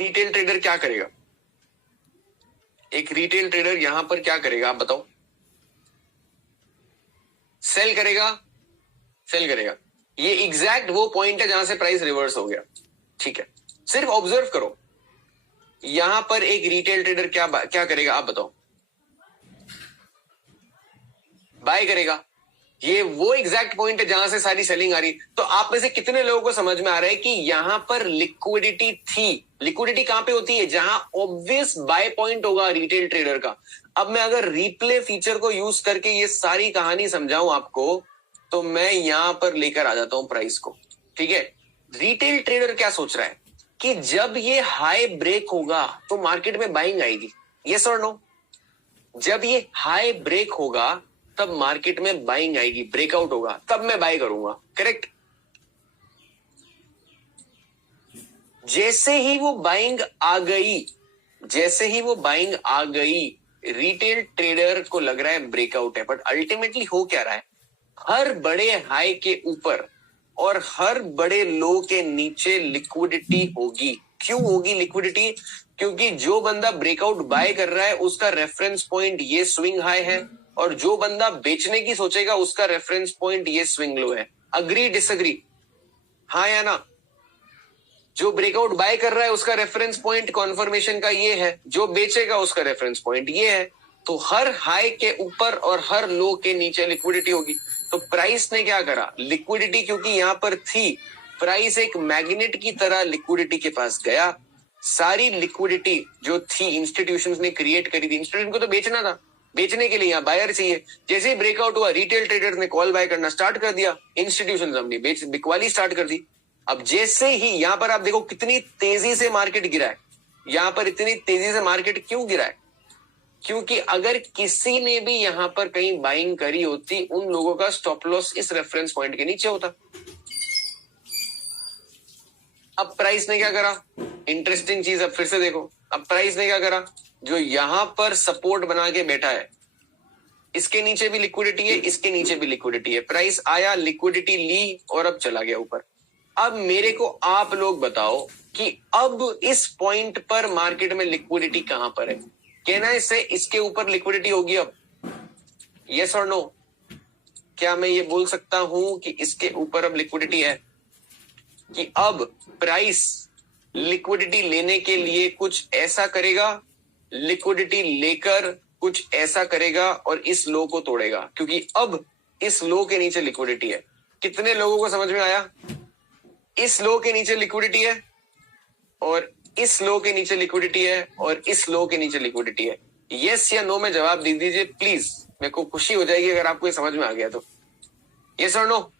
Retail trader क्या करेगा? एक रिटेल ट्रेडर यहां पर क्या करेगा आप बताओ? सेल करेगा, सेल करेगा। ये एग्जैक्ट वो पॉइंट है जहां से प्राइस रिवर्स हो गया। ठीक है, सिर्फ ऑब्जर्व करो यहां पर एक रिटेल ट्रेडर क्या करेगा आप बताओ? बाय करेगा। ये वो एग्जैक्ट पॉइंट है जहां से सारी सेलिंग आ रही। तो आप में से कितने लोगों को समझ में आ रहा है कि यहां पर लिक्विडिटी थी? लिक्विडिटी कहां पे होती है? जहां ऑब्वियस बाय पॉइंट होगा रिटेल ट्रेडर का। अब मैं अगर रिप्ले फीचर को यूज करके ये सारी कहानी समझाऊं आपको, तो मैं यहां पर लेकर आ जाता हूं प्राइस को। ठीक है, रिटेल ट्रेडर क्या सोच रहा है कि जब ये हाई ब्रेक होगा तो मार्केट में बाइंग आएगी। यस और नो? जब ये हाई ब्रेक होगा तब मार्केट में बाइंग आएगी, ब्रेकआउट होगा तब मैं बाय करूंगा। करेक्ट? जैसे ही वो बाइंग आ गई, जैसे ही वो बाइंग आ गई, रिटेल ट्रेडर को लग रहा है ब्रेकआउट है। बट अल्टीमेटली हो क्या रहा है? हर बड़े हाई के ऊपर और हर बड़े लो के नीचे लिक्विडिटी होगी। क्यों होगी लिक्विडिटी? क्योंकि जो बंदा ब्रेकआउट बाय कर रहा है उसका रेफरेंस पॉइंट ये स्विंग हाई है, और जो बंदा बेचने की सोचेगा उसका रेफरेंस पॉइंट ये स्विंग लो है। Agree disagree? हाँ या ना? जो ब्रेकआउट बाय कर रहा है उसका रेफरेंस पॉइंट कॉन्फर्मेशन का ये है, जो बेचेगा उसका रेफरेंस पॉइंट ये है। तो हर हाई के ऊपर और हर लो के नीचे लिक्विडिटी होगी। तो प्राइस ने क्या करा? लिक्विडिटी क्योंकि यहां पर थी, प्राइस एक मैग्नेट की तरह लिक्विडिटी के पास गया। सारी लिक्विडिटी जो थी इंस्टीट्यूशंस ने क्रिएट करी थी। इंस्टीट्यूशन को तो बेचना था, बेचने के लिए यहाँ बायर चाहिए। जैसे ही ब्रेकआउट हुआ रिटेल ट्रेडर्स ने कॉल बाय करना स्टार्ट कर दिया, इंस्टीट्यूशंस अपनी बिकवाली स्टार्ट कर दी। अब जैसे ही यहां पर आप देखो कितनी तेजी से मार्केट गिरा है। यहां पर इतनी तेजी से मार्केट क्यों गिरा है? क्योंकि अगर किसी ने भी यहां पर कहीं बाइंग करी होती, उन लोगों का स्टॉप लॉस इस रेफरेंस पॉइंट के नीचे होता। अब प्राइस ने क्या करा? इंटरेस्टिंग चीज अब फिर से देखो। अब प्राइस ने क्या करा? जो यहां पर सपोर्ट बना के बैठा है, इसके नीचे भी लिक्विडिटी है, इसके नीचे भी लिक्विडिटी है। प्राइस आया, लिक्विडिटी ली और अब चला गया ऊपर। अब मेरे को आप लोग बताओ कि अब इस पॉइंट पर मार्केट में लिक्विडिटी कहां पर है? कहना है इससे इसके ऊपर लिक्विडिटी होगी अब? यस और नो? क्या मैं ये बोल सकता हूं कि इसके ऊपर अब लिक्विडिटी है? कि अब प्राइस लिक्विडिटी लेने के लिए कुछ ऐसा करेगा, लिक्विडिटी लेकर कुछ ऐसा करेगा और इस लो को तोड़ेगा, क्योंकि अब इस लो के नीचे लिक्विडिटी है। कितने लोगों को समझ में आया? इस लो के नीचे लिक्विडिटी है और इस लो के नीचे लिक्विडिटी है और इस लो के नीचे लिक्विडिटी है। यस या नो में जवाब दे दीजिए प्लीज, मेरे को खुशी हो जाएगी अगर आपको ये समझ में आ गया तो। यस और नो?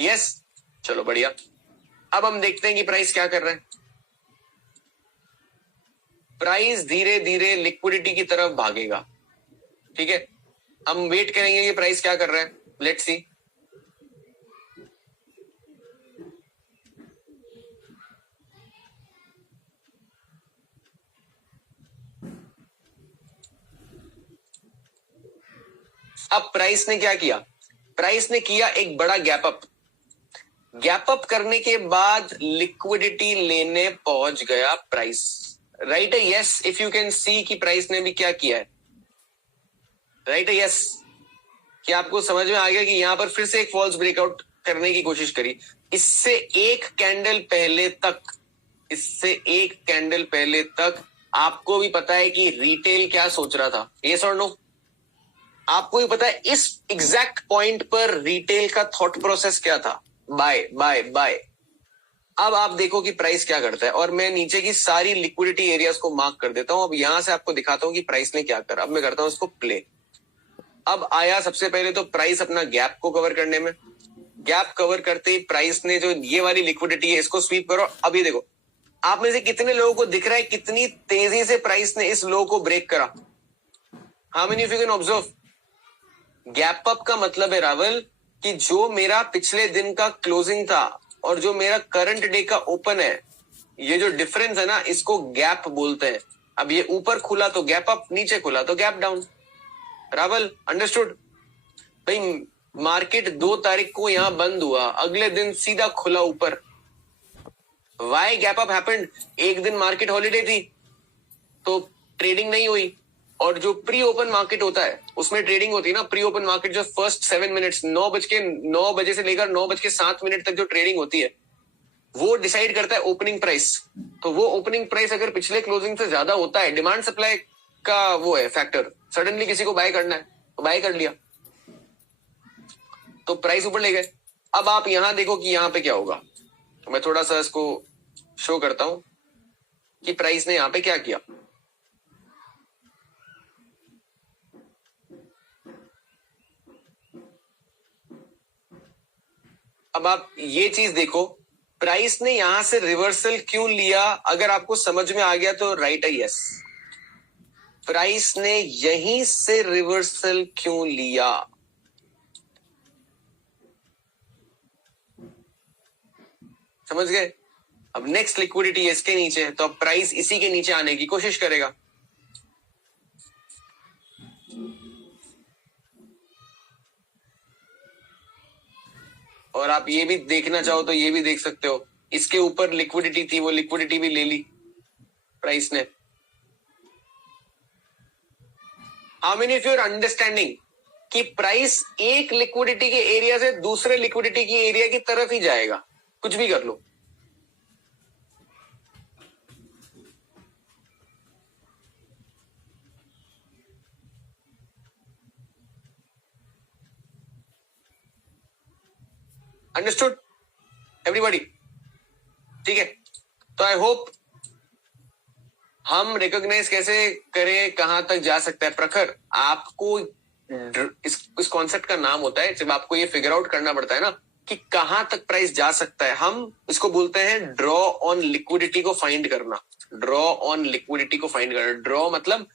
यस, चलो बढ़िया। अब हम देखते हैं कि प्राइस क्या कर रहा है। प्राइस धीरे धीरे लिक्विडिटी की तरफ भागेगा। ठीक है, हम वेट करेंगे कि प्राइस क्या कर रहा है। Let's see. अब प्राइस ने क्या किया? प्राइस ने किया एक बड़ा गैप अप। गैप अप करने के बाद लिक्विडिटी लेने पहुंच गया प्राइस। राइट है? Yes, if you can see कि प्राइस ने भी क्या किया है। राइट है? यस, कि आपको समझ में आ गया कि यहां पर फिर से एक फॉल्स ब्रेकआउट करने की कोशिश करी। इससे एक कैंडल पहले तक, इससे एक कैंडल पहले तक आपको भी पता है कि रिटेल क्या सोच रहा था। यस और नो? आपको भी पता है इस एग्जैक्ट पॉइंट पर रिटेल का थॉट प्रोसेस क्या था? Bye bye bye. अब आप देखो कि प्राइस क्या करता है, और मैं नीचे की सारी लिक्विडिटी एरियाज को मार्क कर देता हूं। अब यहां से आपको दिखाता हूं कि प्राइस ने क्या करा। अब मैं करता हूं इसको प्ले। अब आया सबसे पहले तो प्राइस अपना गैप को कवर करने में। गैप कवर करते ही प्राइस ने जो ये वाली लिक्विडिटी है इसको स्वीप करो। अब ये देखो, आप में से कितने लोगों को दिख रहा है कितनी तेजी से प्राइस ने इस लो को ब्रेक करा? How many of you can observe? Gap up का मतलब है रावल कि जो मेरा पिछले दिन का क्लोजिंग था और जो मेरा करंट डे का ओपन है, ये जो डिफरेंस है ना, इसको गैप बोलते हैं। अब ये ऊपर खुला तो गैप अप, नीचे खुला तो गैप डाउन। रावल अंडरस्टूड? भाई मार्केट 2 तारीख को यहां बंद हुआ, अगले दिन सीधा खुला ऊपर। Why gap up happened? एक दिन मार्केट हॉलीडे थी तो ट्रेडिंग नहीं हुई, और जो प्री ओपन मार्केट होता है उसमें ट्रेडिंग होती है ना। प्री ओपन मार्केट जो फर्स्ट 7 मिनट्स 9 बजे से लेकर 9:07 तक जो ट्रेडिंग होती है वो डिसाइड करता है ओपनिंग प्राइस। तो वो ओपनिंग प्राइस अगर पिछले क्लोजिंग से ज्यादा होता है, डिमांड सप्लाई का वो है फैक्टर, सडनली किसी को बाय करना है तो बाय कर लिया तो प्राइस ऊपर ले गए। अब आप यहां देखो कि यहां पे क्या होगा, तो मैं थोड़ा सा इसको शो करता हूं कि प्राइस ने यहां पे क्या किया। अब आप ये चीज देखो, प्राइस ने यहां से रिवर्सल क्यों लिया? अगर आपको समझ में आ गया तो राइट है यस। प्राइस ने यहीं से रिवर्सल क्यों लिया? समझ गए? अब नेक्स्ट लिक्विडिटी इसके नीचे है, तो अब प्राइस इसी के नीचे आने की कोशिश करेगा। और आप ये भी देखना चाहो तो ये भी देख सकते हो, इसके ऊपर लिक्विडिटी थी, वो लिक्विडिटी भी ले ली प्राइस ने। How many of you are understanding कि प्राइस एक लिक्विडिटी के एरिया से दूसरे लिक्विडिटी की एरिया की तरफ ही जाएगा, कुछ भी कर लो। Understood everybody? ठीक है, तो आई होप हम रिकॉग्नाइज कैसे करें कहां तक जा सकता है। प्रखर, आपको इस कॉन्सेप्ट का नाम होता है, जब आपको ये फिगर आउट करना पड़ता है ना कि कहां तक प्राइस जा सकता है, हम इसको बोलते हैं ड्रॉ ऑन लिक्विडिटी को फाइंड करना। ड्रॉ ऑन लिक्विडिटी को फाइंड करना, ड्रॉ मतलब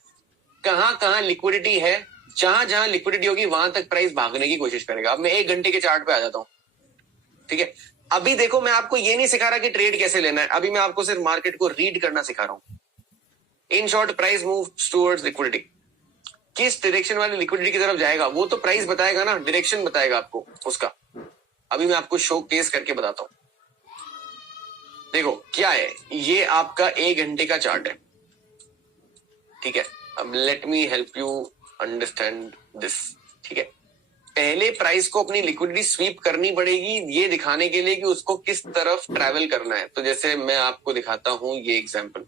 कहां कहां लिक्विडिटी है, जहां जहां लिक्विडिटी होगी वहां तक प्राइस भागने की कोशिश करेगा। अब मैं 1 घंटे के चार्ट पे आ जाता हूं, ठीक है। अभी देखो, मैं आपको ये नहीं सिखा रहा कि ट्रेड कैसे लेना है, अभी मैं आपको सिर्फ मार्केट को रीड करना सिखा रहा हूं। In short, price move towards liquidity, किस डायरेक्शन वाली लिक्विडिटी की तरफ जाएगा वो तो प्राइस बताएगा ना, डायरेक्शन बताएगा आपको उसका। अभी मैं आपको शो केस करके बताता हूं। देखो क्या है, ये आपका 1 घंटे का चार्ट है, ठीक है। अब let me help you understand this, ठीक है। पहले प्राइस को अपनी लिक्विडिटी स्वीप करनी पड़ेगी ये दिखाने के लिए कि उसको किस तरफ ट्रैवल करना है। तो जैसे मैं आपको दिखाता हूं ये एग्जांपल।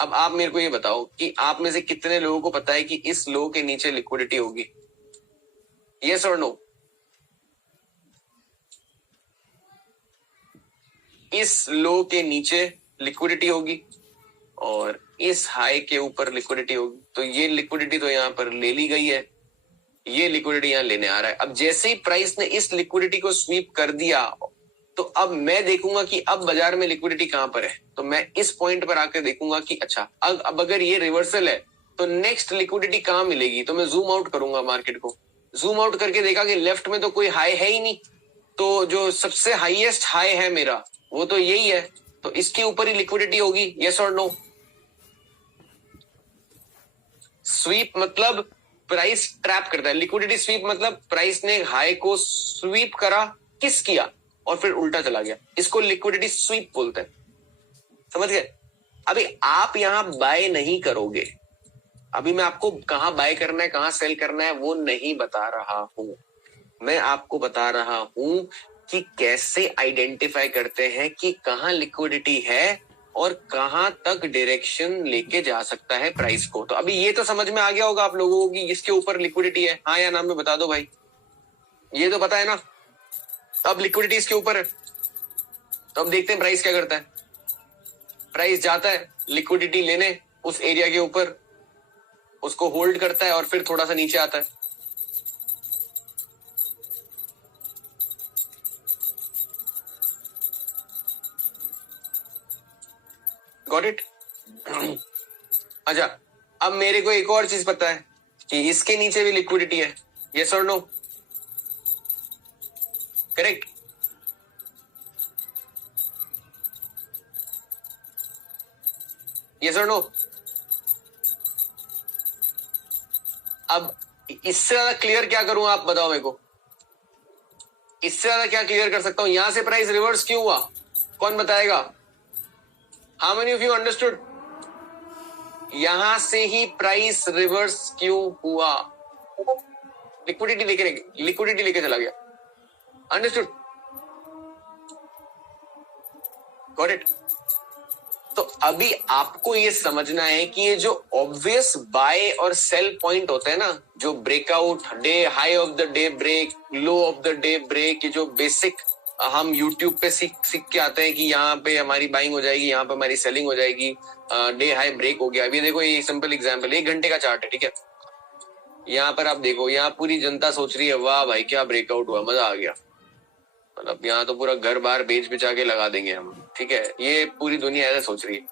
अब आप मेरे को ये बताओ कि आप में से कितने लोगों को पता है कि इस लो के नीचे लिक्विडिटी होगी? यस और नो? इस लो के नीचे लिक्विडिटी होगी और इस हाई के ऊपर लिक्विडिटी होगी। तो ये लिक्विडिटी तो यहां पर ले ली गई है, ये लिक्विडिटी यहां लेने आ रहा है। अब जैसे ही प्राइस ने इस लिक्विडिटी को स्वीप कर दिया तो अब मैं देखूंगा कि अब बाजार में लिक्विडिटी कहां पर है। तो मैं इस पॉइंट पर आकर देखूंगा कि अच्छा अब अगर ये रिवर्सल है तो नेक्स्ट लिक्विडिटी कहां मिलेगी। तो मैं जूम आउट करूंगा मार्केट को, जूम आउट करके देखा कि लेफ्ट में तो कोई हाई है ही नहीं, तो जो सबसे हाईएस्ट हाई है मेरा वो तो यही है, तो इसके ऊपर ही लिक्विडिटी होगी। यस और नो? स्वीप मतलब प्राइस ट्रैप करता है, लिक्विडिटी स्वीप मतलब प्राइस ने हाई को स्वीप करा, किस किया और फिर उल्टा चला गया, इसको लिक्विडिटी स्वीप बोलते हैं। समझ गए? अभी आप यहां बाय नहीं करोगे, अभी मैं आपको कहां बाय करना है कहां सेल करना है वो नहीं बता रहा हूं, मैं आपको बता रहा हूं कि कैसे आइडेंटिफाई करते हैं कि कहां लिक्विडिटी है और कहां तक डायरेक्शन लेके जा सकता है प्राइस को। तो अभी ये तो समझ में आ गया होगा आप लोगों को कि इसके ऊपर लिक्विडिटी है, हाँ या ना में बता दो भाई, ये तो पता है ना। अब लिक्विडिटी इसके ऊपर है, तो अब देखते हैं प्राइस क्या करता है। प्राइस जाता है लिक्विडिटी लेने उस एरिया के ऊपर, उसको होल्ड करता है और फिर थोड़ा सा नीचे आता है। Got it? अच्छा, अब मेरे को एक और चीज पता है कि इसके नीचे भी लिक्विडिटी है। यस और नो? करेक्ट? यस और नो? अब इससे ज्यादा क्लियर क्या करूं आप बताओ मेरे को, इससे ज्यादा क्या क्लियर कर सकता हूं? यहां से प्राइस रिवर्स क्यों हुआ कौन बताएगा? How many of you understood? यहां से ही प्राइस रिवर्स क्यों हुआ? लिक्विडिटी लेके चला गया। अंडरस्टूड? Got it? तो अभी आपको ये समझना है कि ये जो ऑब्वियस बाय और सेल पॉइंट होते हैं ना, जो breakout, day high of the day break, low of the day break, ये जो बेसिक हम YouTube पे सीख के आते हैं कि यहाँ पे हमारी बाइंग हो जाएगी, यहाँ पे हमारी सेलिंग हो जाएगी, डे हाई ब्रेक हो गया। अभी देखो ये सिंपल एग्जांपल, 1 घंटे का चार्ट है, ठीक है। यहाँ पर आप देखो, यहाँ पूरी जनता सोच रही है वाह भाई क्या ब्रेकआउट हुआ, मजा आ गया, मतलब यहाँ तो पूरा घर बार बेच बिचा के लगा देंगे हम, ठीक है। ये पूरी दुनिया ऐसा सोच रही है।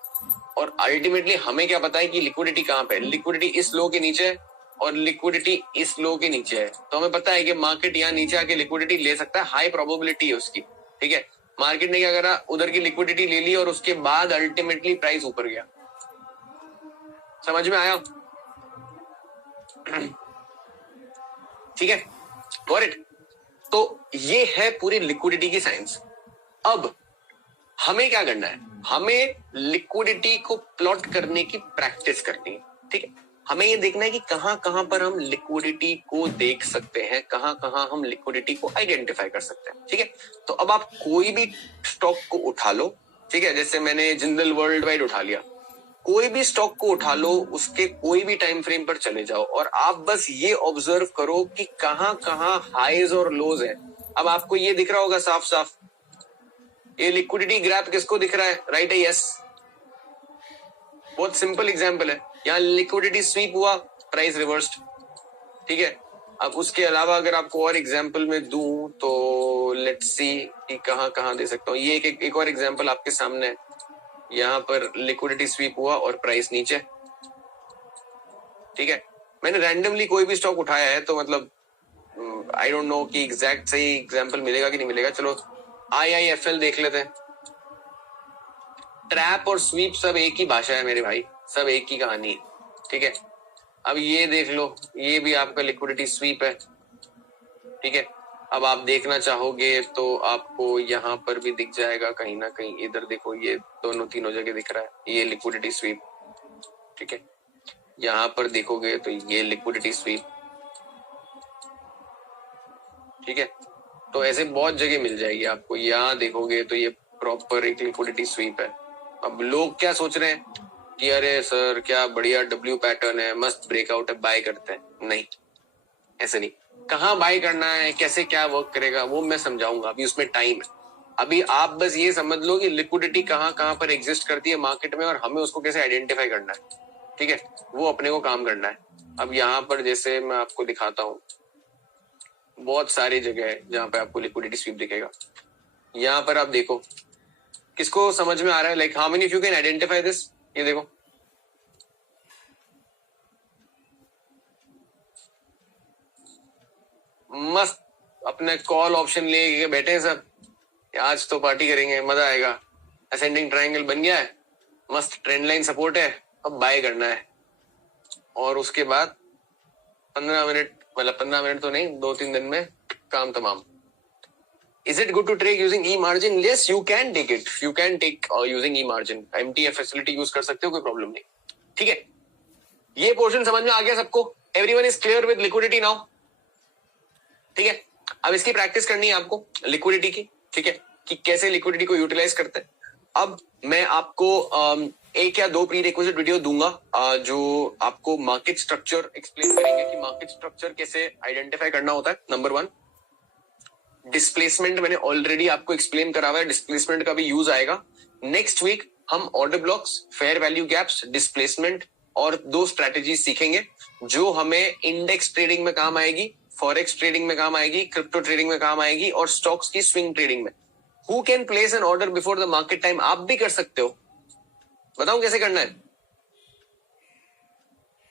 और अल्टीमेटली हमें क्या पता है कि लिक्विडिटी कहाँ पे है? लिक्विडिटी इस लो के नीचे और लिक्विडिटी इस लो के नीचे है। तो हमें पता है कि मार्केट यहाँ नीचे आके लिक्विडिटी ले सकता है, हाई प्रोबेबिलिटी है उसकी, ठीक है। मार्केट ने क्या करा, उधर की लिक्विडिटी ले ली और उसके बाद अल्टीमेटली प्राइस ऊपर गया। समझ में आया? ठीक है, गॉट इट? तो ये है पूरी लिक्विडिटी की साइंस। अब हमें क्या करना है? हमें लिक्विडिटी को प्लॉट करने की प्रैक्टिस करनी है, ठीक है। हमें ये देखना है कि कहां कहां पर हम लिक्विडिटी को देख सकते हैं, कहां कहां हम लिक्विडिटी को आइडेंटिफाई कर सकते हैं, ठीक है। तो अब आप कोई भी स्टॉक को उठा लो, ठीक है। जैसे मैंने जिंदल वर्ल्ड वाइड उठा लिया, कोई भी स्टॉक को उठा लो, उसके कोई भी टाइम फ्रेम पर चले जाओ और आप बस ये ऑब्जर्व करो कि कहां कहां हाईज और लोज है। अब आपको ये दिख रहा होगा साफ साफ, ये लिक्विडिटी ग्राफ किसको दिख रहा है? राइट है, यस। बहुत सिंपल एग्जांपल है, यहाँ लिक्विडिटी स्वीप हुआ, प्राइस रिवर्स्ड, ठीक है। अब उसके अलावा अगर आपको और एग्जांपल में दूं तो लेट्स सी कि कहां कहां दे सकता हूं। ये एक और एग्जांपल आपके सामने है, यहाँ पर लिक्विडिटी स्वीप हुआ और प्राइस नीचे, ठीक है। मैंने रैंडमली कोई भी स्टॉक उठाया है, तो मतलब आई डोंट नो कि एग्जैक्ट सही एग्जांपल मिलेगा कि नहीं मिलेगा। चलो IIFL देख लेते हैं। ट्रैप और स्वीप सब एक ही भाषा है मेरे भाई, सब एक ही कहानी है, ठीक है। अब ये देख लो, ये भी आपका लिक्विडिटी स्वीप है, ठीक है। अब आप देखना चाहोगे तो आपको यहाँ पर भी दिख जाएगा कहीं ना कहीं, इधर देखो, ये दोनों तीनों जगह दिख रहा है, ये लिक्विडिटी स्वीप, ठीक है। यहाँ पर देखोगे तो ये लिक्विडिटी स्वीप, ठीक है। तो ऐसे बहुत जगह मिल जाएगी आपको। यहाँ देखोगे तो ये प्रॉपर एक लिक्विडिटी स्वीप है। अब लोग क्या सोच रहे हैं कि अरे सर क्या बढ़िया डब्ल्यू पैटर्न है, मस्त ब्रेकआउट है, बाय करते हैं। नहीं, ऐसे नहीं। कहाँ बाय करना है, कैसे क्या वर्क करेगा, वो मैं समझाऊंगा, अभी उसमें टाइम है। अभी आप बस ये समझ लो कि लिक्विडिटी कहाँ कहाँ पर एग्जिस्ट करती है मार्केट में और हमें उसको कैसे आइडेंटिफाई करना है, ठीक है। वो अपने को काम करना है। अब यहाँ पर जैसे मैं आपको दिखाता हूँ, बहुत सारी जगह है जहां पे आपको लिक्विडिटी स्वीप दिखेगा। यहाँ पर आप देखो, किसको समझ में आ रहा है? Like how many of you can identify this? ये देखो, मस्त अपने कॉल ऑप्शन लेके बैठे हैं सब, आज तो पार्टी करेंगे, मजा आएगा। असेंडिंग ट्रायंगल बन गया है, मस्त ट्रेंड लाइन सपोर्ट है, अब बाय करना है। और उसके बाद 15 मिनट, मतलब 15 मिनट तो नहीं, 2-3 दिन में काम तमाम। Is it good to trade using E-margin? Yes, you can take it. You can take using E-margin. MTF facility use कर सकते हो, कोई प्रॉब्लम नहीं, ठीक है। ये पोर्शन समझ में आ गया सबको? Everyone is clear with liquidity now? ठीक है। अब इसकी प्रैक्टिस करनी है आपको लिक्विडिटी की, ठीक है, कि कैसे लिक्विडिटी को यूटिलाइज करते हैं। अब मैं आपको एक या दो प्री रिक्विजिट वीडियो दूंगा जो आपको मार्केट स्ट्रक्चर एक्सप्लेन करेंगे कि मार्केट स्ट्रक्चर कैसे आइडेंटिफाई करना होता है। नंबर 1, डिस्प्लेसमेंट मैंने ऑलरेडी आपको एक्सप्लेन करा हुआ है, डिस्प्लेसमेंट का भी यूज आएगा। नेक्स्ट वीक हम order blocks, fair value gaps, displacement और 2 स्ट्रेटेजी सीखेंगे जो हमें इंडेक्स ट्रेडिंग में काम आएगी, फॉरेक्स ट्रेडिंग में काम आएगी, क्रिप्टो ट्रेडिंग में काम आएगी और स्टॉक्स की स्विंग ट्रेडिंग में। Who can place N order before the market time? आप भी कर सकते हो। बताओ कैसे करना है,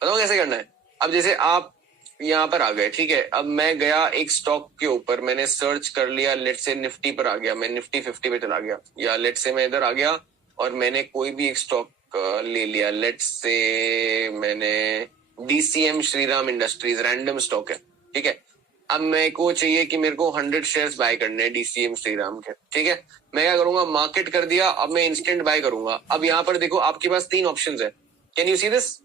बताओ कैसे करना है। अब जैसे आप यहाँ पर आ गए, ठीक है। अब मैं गया एक स्टॉक के ऊपर, मैंने सर्च कर लिया, लेट से निफ्टी पर आ गया, मैं निफ्टी 50 पे चला गया, या लेट से मैं इधर आ गया और मैंने कोई भी एक स्टॉक ले लिया, लेट से मैंने DCM Shriram industries, random stock है, ठीक है। अब मेरे को चाहिए कि मेरे को 100 शेयर्स बाय करने हैं डीसीएम श्रीराम के, ठीक है। मैं क्या करूंगा, मार्केट कर दिया, अब मैं इंस्टेंट बाय करूंगा। अब यहाँ पर देखो आपके पास 3 ऑप्शंस है। Can you see this?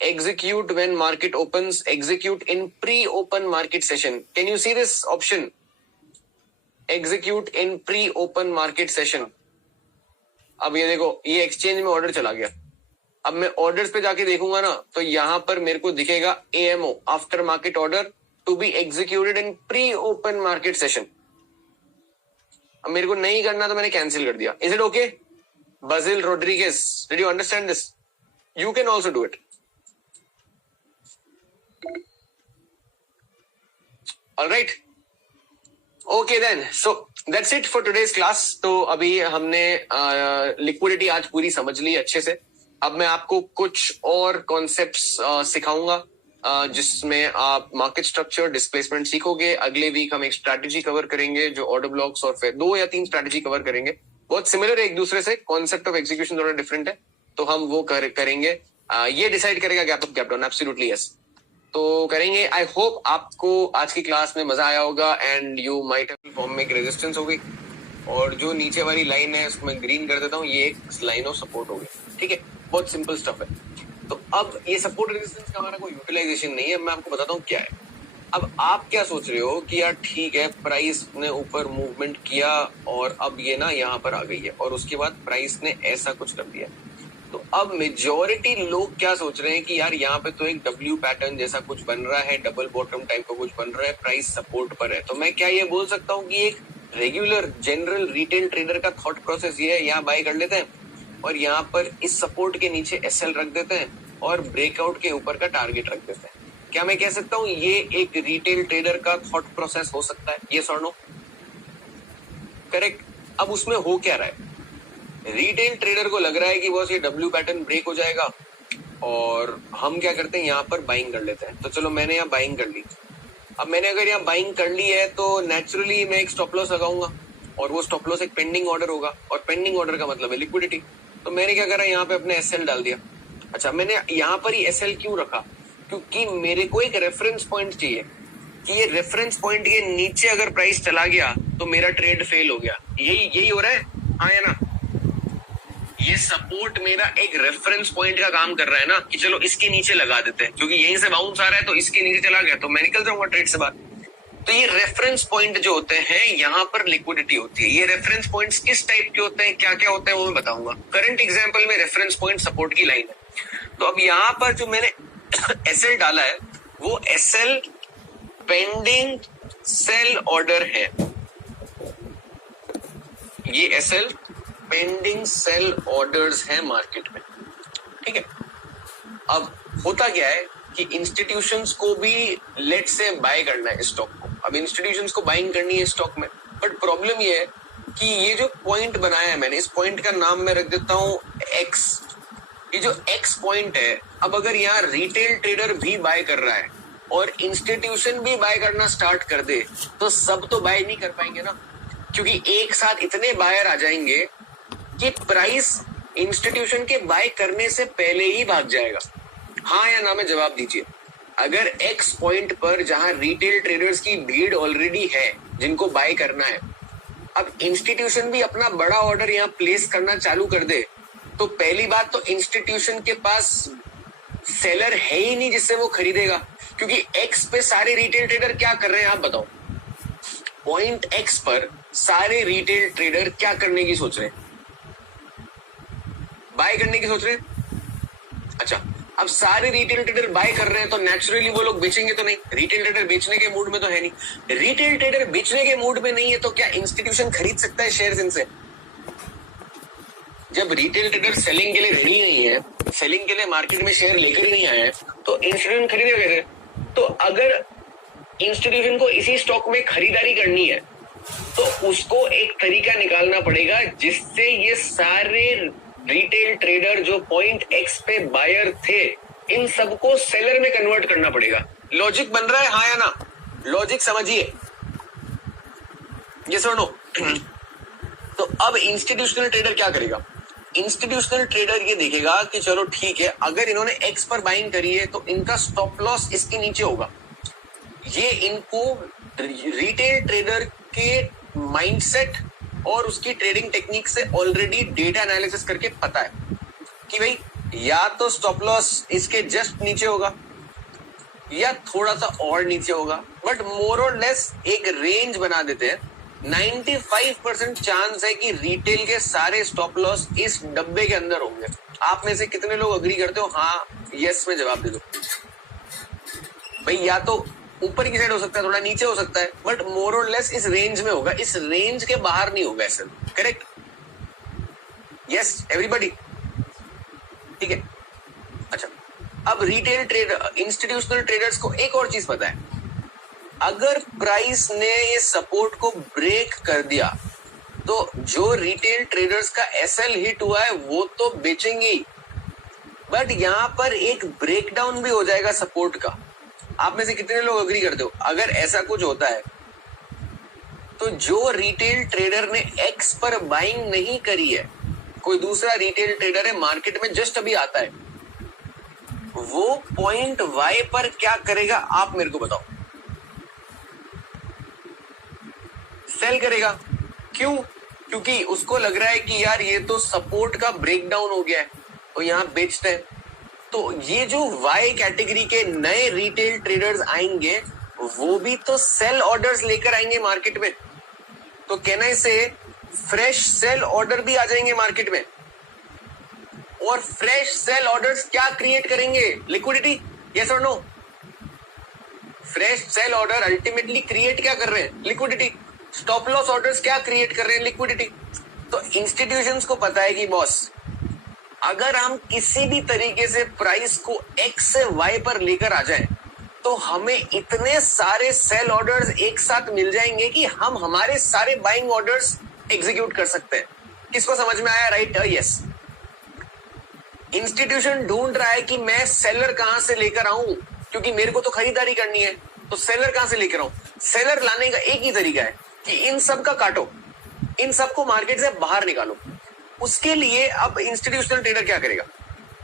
Execute when market opens, execute in pre-open market session. Can you see this option? Execute in pre-open market session. अब ये देखो, ये एक्सचेंज में ऑर्डर चला गया। अब मैं ऑर्डर्स पे जाके देखूंगा ना, तो यहां पर मेरे को दिखेगा AMO, after market order to be executed in pre open market session. अब मेरे को नहीं करना तो मैंने कैंसिल कर दिया। Is it okay? Basil Rodriguez, did you understand this? You can also do it. All right. Okay then. So that's it for today's class. तो अभी हमने लिक्विडिटी आज पूरी समझ ली अच्छे से। अब मैं आपको कुछ और कॉन्सेप्ट्स सिखाऊंगा जिसमें आप मार्केट स्ट्रक्चर, डिस्प्लेसमेंट सीखोगे। अगले वीक हम एक स्ट्रैटेजी कवर करेंगे जो ऑर्डर ब्लॉक्स, और फिर 2 या 3 स्ट्रैटेजी कवर करेंगे। बहुत सिमिलर है एक दूसरे से, कॉन्सेप्ट ऑफ एग्जीक्यूशन थोड़ा डिफरेंट है, तो हम वो करेंगे। ये डिसाइड करेगा gap up gap down. Absolutely yes, तो करेंगे। आई होप आपको आज की क्लास में मजा आया होगा and you might have form में एक रेजिस्टेंस होगी, और जो नीचे वाली लाइन है उसको मैं ग्रीन कर देता हूँ, ये एक लाइन ऑफ सपोर्ट होगी, ठीक है। बहुत सिंपल स्टफ है। तो अब ये सपोर्ट रेजिस्टेंस का हमारा कोई यूटिलाइजेशन नहीं है, मैं आपको बताता हूँ क्या है। अब आप क्या सोच रहे हो कि यार ठीक है, प्राइस ने ऊपर मूवमेंट किया और अब ये ना यहाँ पर आ गई है, और उसके बाद प्राइस ने ऐसा कुछ कर दिया। तो अब मेजॉरिटी लोग क्या सोच रहे हैं कि यार यहाँ पे तो एक डब्ल्यू पैटर्न जैसा कुछ बन रहा है, डबल बॉटम टाइप का कुछ बन रहा है, प्राइस सपोर्ट पर है। तो मैं क्या ये बोल सकता हूँ कि एक रेगुलर जनरल रिटेल ट्रेडर का थॉट प्रोसेस ये है, यहाँ बाय कर लेते हैं और यहाँ पर इस सपोर्ट के नीचे एसएल रख देते हैं और ब्रेकआउट के ऊपर का टारगेट रख देते हैं। क्या मैं कह सकता हूँ ये एक रिटेल ट्रेडर का थॉट प्रोसेस हो सकता है? यस और नो? करेक्ट। अब उसमें हो क्या रहा है, रिटेल ट्रेडर को लग रहा है कि बॉस ये डब्ल्यू पैटर्न ब्रेक हो जाएगा, और हम क्या करते हैं यहाँ पर बाइंग कर लेते हैं। तो चलो मैंने यहाँ बाइंग कर ली। अब मैंने अगर यहाँ बाइंग कर ली है तो नेचुरली मैं एक स्टॉप लॉस लगाऊंगा, और वो स्टॉप लॉस एक पेंडिंग ऑर्डर होगा, और पेंडिंग ऑर्डर का मतलब है लिक्विडिटी। तो मैंने क्या करा, यहाँ पे अपने एसएल डाल दिया। अच्छा, मैंने यहाँ पर ही एसएल क्यों रखा? क्योंकि मेरे को एक रेफरेंस पॉइंट चाहिए कि ये रेफरेंस पॉइंट के नीचे अगर प्राइस चला गया तो मेरा ट्रेड फेल हो गया। यही हो रहा है, हाँ या ना? ये सपोर्ट मेरा एक रेफरेंस पॉइंट का काम कर रहा है ना, कि चलो इसके नीचे लगा देते हैं, क्योंकि यहीं से बाउंस आ रहा है तो इसके नीचे चला गया तो मैं निकल जाऊंगा ट्रेड से बाहर। तो ये रेफरेंस पॉइंट जो होते हैं, यहाँ पर लिक्विडिटी होती है। ये रेफरेंस पॉइंट्स किस टाइप के होते हैं, क्या क्या होते हैं, वो मैं बताऊंगा। करंट एग्जांपल में रेफरेंस पॉइंट सपोर्ट की लाइन है। तो अब यहाँ पर जो मैंने एसएल डाला है वो एसएल पेंडिंग सेल ऑर्डर है। ये एसएल पेंडिंग सेल ऑर्डर्स है मार्केट में, ठीक है। अब होता क्या है कि इंस्टीट्यूशंस को भी लेट से बाय करना है स्टॉक को। अब इंस्टीट्यूशंस को बाइंग करनी है स्टॉक में, बट प्रॉब्लम ये है कि ये जो पॉइंट बनाया है मैंने, इस पॉइंट का नाम मैं रख देता हूं एक्स। ये जो एक्स पॉइंट है, अब अगर यहाँ रिटेल ट्रेडर भी बाय कर रहा है और इंस्टीट्यूशन भी बाय करना स्टार्ट कर दे, तो सब तो बाय नहीं कर पाएंगे ना, क्योंकि एक साथ इतने बायर आ जाएंगे कि प्राइस इंस्टीट्यूशन के बाय करने से पहले ही भाग जाएगा। हाँ या ना में जवाब दीजिए। अगर एक्स पॉइंट पर जहां रिटेल ट्रेडर्स की भीड़ ऑलरेडी है जिनको बाय करना है, अब इंस्टीट्यूशन भी अपना बड़ा ऑर्डर यहाँ प्लेस करना चालू कर दे, तो पहली बात तो इंस्टीट्यूशन के पास सेलर है ही नहीं जिससे वो खरीदेगा, क्योंकि एक्स पे सारे रिटेल ट्रेडर क्या कर रहे हैं आप बताओ? पॉइंट एक्स पर सारे रिटेल ट्रेडर क्या करने की सोच रहे हैं? बाय करने की सोच रहे हैं। अच्छा, अब सारे रिटेल ट्रेडर बाय कर रहे हैं तो नेचुरली वो लोग बेचेंगे तो नहीं। रिटेल ट्रेडर बेचने के मूड में तो है नहीं। रिटेल ट्रेडर बेचने के मूड में नहीं है तो क्या इंस्टीट्यूशन खरीद सकता है शेयर्स इनसे? जब रिटेल ट्रेडर सेलिंग के लिए रेडी नहीं है, सेलिंग के लिए मार्केट में शेयर लेकर नहीं आया है, तो इंस्टीट्यूशन खरीदेगा कैसे? तो अगर इंस्टीट्यूशन को इसी स्टॉक में खरीदारी करनी है तो उसको एक तरीका निकालना पड़ेगा जिससे ये सारे रिटेल ट्रेडर जो पॉइंट एक्स पे बायर थे, इन सबको सेलर में कन्वर्ट करना पड़ेगा। लॉजिक बन रहा है, हाँ या ना? लॉजिक समझिए, ये सुनो। तो अब इंस्टीट्यूशनल ट्रेडर क्या करेगा? इंस्टीट्यूशनल ट्रेडर ये देखेगा कि चलो ठीक है, अगर इन्होंने एक्स पर बाइंग करी है तो इनका स्टॉप लॉस इसके नीचे होगा। ये इनको रिटेल ट्रेडर के माइंडसेट और उसकी ट्रेडिंग टेक्निक से ऑलरेडी डेटा एनालिसिस करके पता है कि भाई या तो स्टॉप लॉस इसके जस्ट नीचे होगा या थोड़ा सा और नीचे होगा, बट मोर और लेस एक रेंज बना देते हैं। 95% चांस है कि रिटेल के सारे स्टॉप लॉस इस डब्बे के अंदर होंगे। आप में से कितने लोग अग्री करते हो? हाँ यस में जवाब दे दो भाई। या तो ऊपर की साइड हो सकता है, थोड़ा नीचे हो सकता है, बट मोर और लेस इस रेंज में होगा, इस रेंज के बाहर नहीं होगा। ऐसे करेक्ट? Yes everybody? ठीक है। अच्छा, अब रिटेल ट्रेडर, इंस्टीट्यूशनल ट्रेडर्स को एक और चीज पता है, अगर प्राइस ने ये सपोर्ट को ब्रेक कर दिया तो जो रिटेल ट्रेडर्स का एसएल हिट हुआ है वो तो बेचेंगे, बट यहां पर एक ब्रेकडाउन भी हो जाएगा सपोर्ट का। आप में से कितने लोग अग्री करते हो? अगर ऐसा कुछ होता है तो जो रिटेल ट्रेडर ने एक्स पर बाइंग नहीं करी है, कोई दूसरा रिटेल ट्रेडर है मार्केट में जस्ट अभी आता है, वो पॉइंट वाई पर क्या करेगा? आप मेरे को बताओ। सेल करेगा। क्यों? क्योंकि उसको लग रहा है कि यार ये तो सपोर्ट का ब्रेकडाउन हो गया है, तो यहां बेचते हैं। तो ये जो वाई कैटेगरी के नए रिटेल ट्रेडर्स आएंगे वो भी तो सेल ऑर्डर्स लेकर आएंगे मार्केट में, तो कहना से फ्रेश सेल ऑर्डर भी आ जाएंगे मार्केट में। और फ्रेश सेल ऑर्डर्स क्या क्रिएट करेंगे? लिक्विडिटी। यस और no? Fresh sell order ultimately create क्या कर रहे हैं? लिक्विडिटी। स्टॉप लॉस ऑर्डर्स क्या क्रिएट कर रहे हैं? लिक्विडिटी। तो इंस्टीट्यूशंस को पता है कि बॉस अगर हम किसी भी तरीके से प्राइस को एक्स से वाई पर लेकर आ जाए तो हमें इतने सारे सेल ऑर्डर्स एक साथ मिल जाएंगे कि हम हमारे सारे बाइंग ऑर्डर्स एग्जीक्यूट कर सकते हैं। किसको समझ में आया? राइट? यस। इंस्टीट्यूशन ढूंढ रहा है कि मैं सेलर कहां से लेकर आऊं, क्योंकि मेरे को तो खरीदारी करनी है, तो सेलर कहां से लेकर आऊं? सेलर लाने का एक ही तरीका है कि इन सब का काटो, इन सबको मार्केट से बाहर निकालो। उसके लिए अब इंस्टीट्यूशनल ट्रेडर क्या करेगा?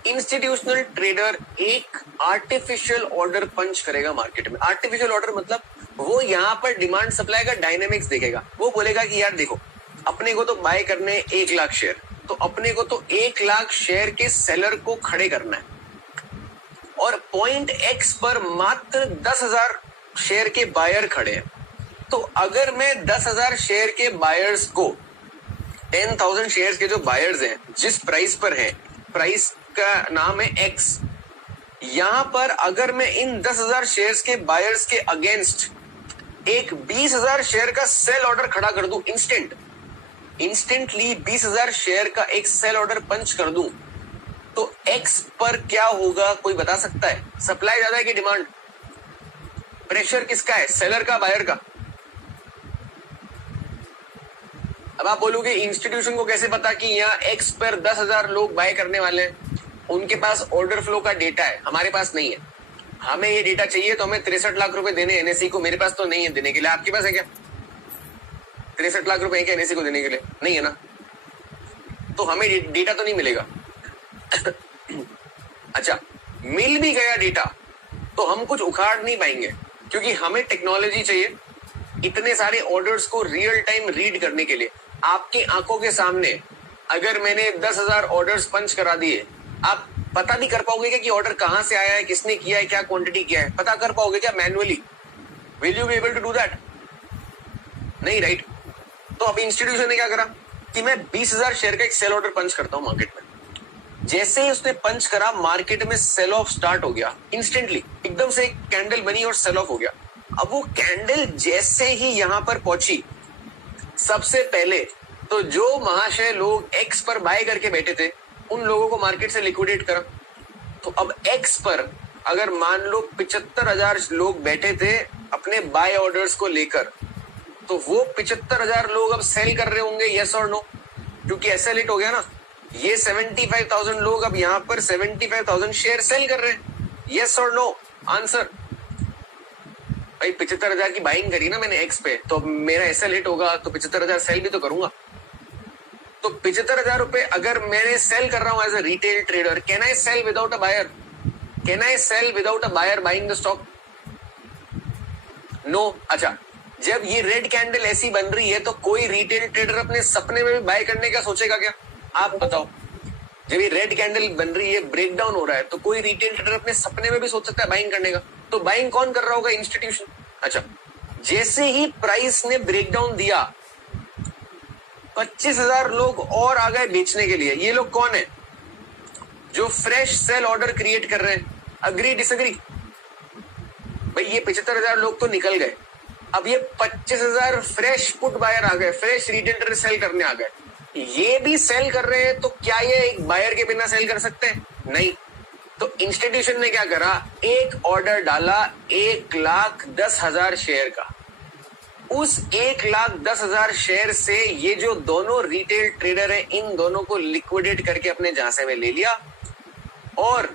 इंस्टीट्यूशनल ट्रेडर एक आर्टिफिशियल ऑर्डर पंच करेगा मार्केट में। आर्टिफिशियल ऑर्डर मतलब वो यहां पर डिमांड सप्लाई का डायनेमिक्स देखेगा। वो बोलेगा कि यार देखो, अपने को तो बाय करने 1 लाख शेयर, तो अपने को तो 1 लाख शेयर के सेलर को खड़े करना है, और पॉइंट एक्स पर मात्र 10,000 शेयर के बायर खड़े हैं। तो अगर मैं 10,000 शेयर के बायर्स को, 10,000 शेयर्स के जो बायर्स हैं जिस प्राइस पर हैं, प्राइस का नाम है एक्स, यहां पर अगर मैं इन 10,000 शेयर्स के बायर्स के अगेंस्ट एक 20,000 शेयर का सेल ऑर्डर खड़ा कर दूं, इंस्टेंटली 20,000 शेयर का एक सेल ऑर्डर पंच कर दूं, तो एक्स पर क्या होगा? कोई बता सकता है? सप्लाई ज्यादा है कि डिमांड? प्रेशर किसका है? सेलर का, बायर का? अब आप बोलोगे इंस्टीट्यूशन को कैसे पता कि यहाँ एक्स पर 10,000 लोग बाय करने वाले हैं? उनके पास ऑर्डर फ्लो का डेटा है, हमारे पास नहीं है। हमें ये डेटा चाहिए तो हमें 63 लाख रुपए देने एनएससी को, मेरे पास तो नहीं है देने के लिए। आपके पास है क्या 63 लाख रुपए? क्या एनएससी को देने के लिए? नहीं है ना, तो हमें डेटा तो नहीं मिलेगा। अच्छा, मिल भी गया डेटा तो हम कुछ उखाड़ नहीं पाएंगे, क्योंकि हमें टेक्नोलॉजी चाहिए इतने सारे ऑर्डर्स को रियल टाइम रीड करने के लिए। आपकी आंखों के सामने अगर मैंने 10,000 ऑर्डर्स पंच करा दिए, आप पता भी कर पाओगे क्या कि ऑर्डर कहां से आया है, किसने किया है, क्या क्वांटिटी किया है? पता कर पाओगे क्या manually? Will you be able to do that? नहीं, राइट? तो अब इंस्टीट्यूशन ने क्या करा कि मैं 20,000 शेयर का एक सेल ऑर्डर पंच करता हूं मार्केट में। जैसे ही उसने पंच करा, मार्केट में सेल ऑफ स्टार्ट हो गया, इंस्टेंटली एकदम से एक कैंडल बनी और सेल ऑफ हो गया। अब वो कैंडल जैसे ही यहां पर पहुंची, सबसे पहले तो जो महाशय लोग एक्स पर बाय करके बैठे थे उन लोगों को मार्केट से लिक्विडेट करा। तो अब एक्स पर अगर मान लो 75,000 लोग बैठे थे अपने बाय ऑर्डर्स को लेकर, तो वो 75,000 लोग अब सेल कर रहे होंगे, यस और नो? क्योंकि एसएल हिट हो गया ना। ये 75,000 लोग अब यहां पर 75,000 शेयर सेल कर रहे हैं, यस और नो? आंसर भाई 75,000 की बाइंग करी ना मैंने एक्स पे, तो मेरा एसएल हिट होगा तो 75,000 सेल भी तो करूंगा। तो 75,000 रुपए अगर मैंने सेल कर रहा हूं as a retail trader, can I sell without a buyer? Can I sell without a buyer buying the stock? No. अच्छा, जब ये रेड कैंडल ऐसी बन रही है तो कोई रिटेल ट्रेडर अपने सपने में भी बाय करने का सोचेगा क्या? आप बताओ। जब ये रेड कैंडल बन रही है, ब्रेकडाउन हो रहा है, तो कोई रिटेल ट्रेडर अपने सपने में भी सोच सकता है बाइंग करने का। तो बाइंग कौन कर रहा होगा? इंस्टीट्यूशन। अच्छा, जैसे ही प्राइस ने ब्रेकडाउन दिया, 25,000 लोग और आ गए बेचने के लिए। ये लोग कौन है? जो फ्रेश सेल ऑर्डर क्रिएट कर रहे हैं। Agree disagree? भाई ये 75,000 लोग तो निकल गए, अब ये 25,000 फ्रेश पुट बायर आ गए, फ्रेश रिटेल ट्रेडर सेल करने आ गए। ये भी सेल कर रहे हैं, तो क्या ये एक बायर के बिना सेल कर सकते हैं? नहीं। तो इंस्टीट्यूशन ने क्या करा? एक ऑर्डर डाला 1,10,000 शेयर का। उस 1,10,000 शेयर से ये जो दोनों रिटेल ट्रेडर है, इन दोनों को लिक्विडेट करके अपने झांसे में ले लिया। और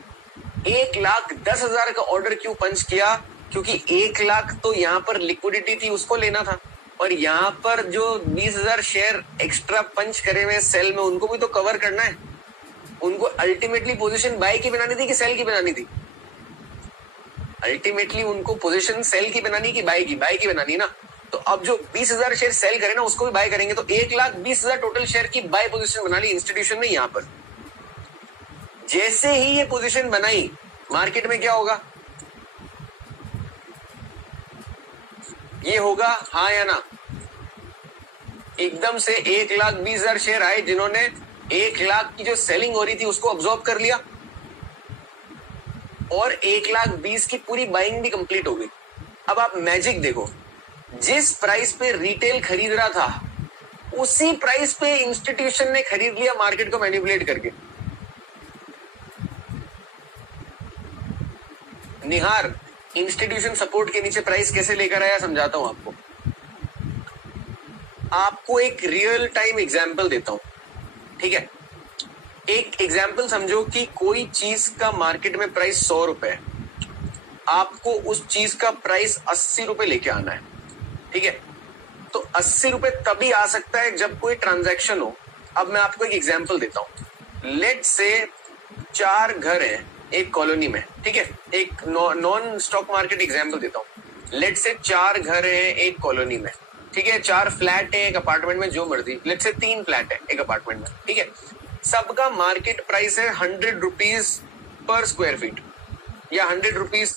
1,10,000 का ऑर्डर क्यों पंच किया? क्योंकि 1 लाख तो यहां पर लिक्विडिटी थी, उसको लेना था, और यहां पर जो 20,000 शेयर एक्स्ट्रा पंच करे हुए सेल में, उनको भी तो कवर करना है। उनको अल्टीमेटली पोजीशन बाय की बनानी थी कि सेल की बनानी थी? अल्टीमेटली उनको पोजीशन सेल की बनानी कि बाय की? बाय की बनानी ना। तो अब जो 20,000 शेयर सेल करे ना, उसको भी बाय करेंगे, तो 1,20,000 टोटल शेयर की बाय पोजीशन बना ली इंस्टीट्यूशन ने यहां पर। जैसे ही ये पोजीशन बनाई, मार्केट में क्या होगा? ये होगा हाँ या ना? एकदम से 1,20,000 शेयर आए, जिन्होंने 1 लाख की जो सेलिंग हो रही थी उसको अब्सॉर्ब कर लिया, और 1,20,000 की पूरी बाइंग भी कंप्लीट हो गई। अब आप मैजिक देखो, जिस प्राइस पे रिटेल खरीद रहा था, उसी प्राइस पे इंस्टीट्यूशन ने खरीद लिया मार्केट को मैनिपुलेट करके। निहार, इंस्टीट्यूशन सपोर्ट के नीचे प्राइस कैसे लेकर आया, समझाता हूं आपको। आपको एक रियल टाइम एग्जांपल देता हूं, ठीक है? एक एग्जांपल समझो कि कोई चीज का मार्केट में प्राइस 100 रुपए है, आपको उस चीज का प्राइस 80 रुपए लेके आना है, ठीक है? तो 80 रुपए तभी आ सकता है जब कोई ट्रांजैक्शन हो। अब मैं आपको एक एग्जांपल देता हूं। लेट से 4 घर हैं एक कॉलोनी में, ठीक है? एक नॉन स्टॉक मार्केट एग्जांपल देता हूं। लेट से 4 घर हैं एक कॉलोनी में, ठीक है? 4 फ्लैट है एक अपार्टमेंट में, जो मर्जी। लेट से 3 फ्लैट है एक अपार्टमेंट में, ठीक है? सबका मार्केट प्राइस है 100 रुपीज पर स्क्वायर फीट, या 100 रुपीज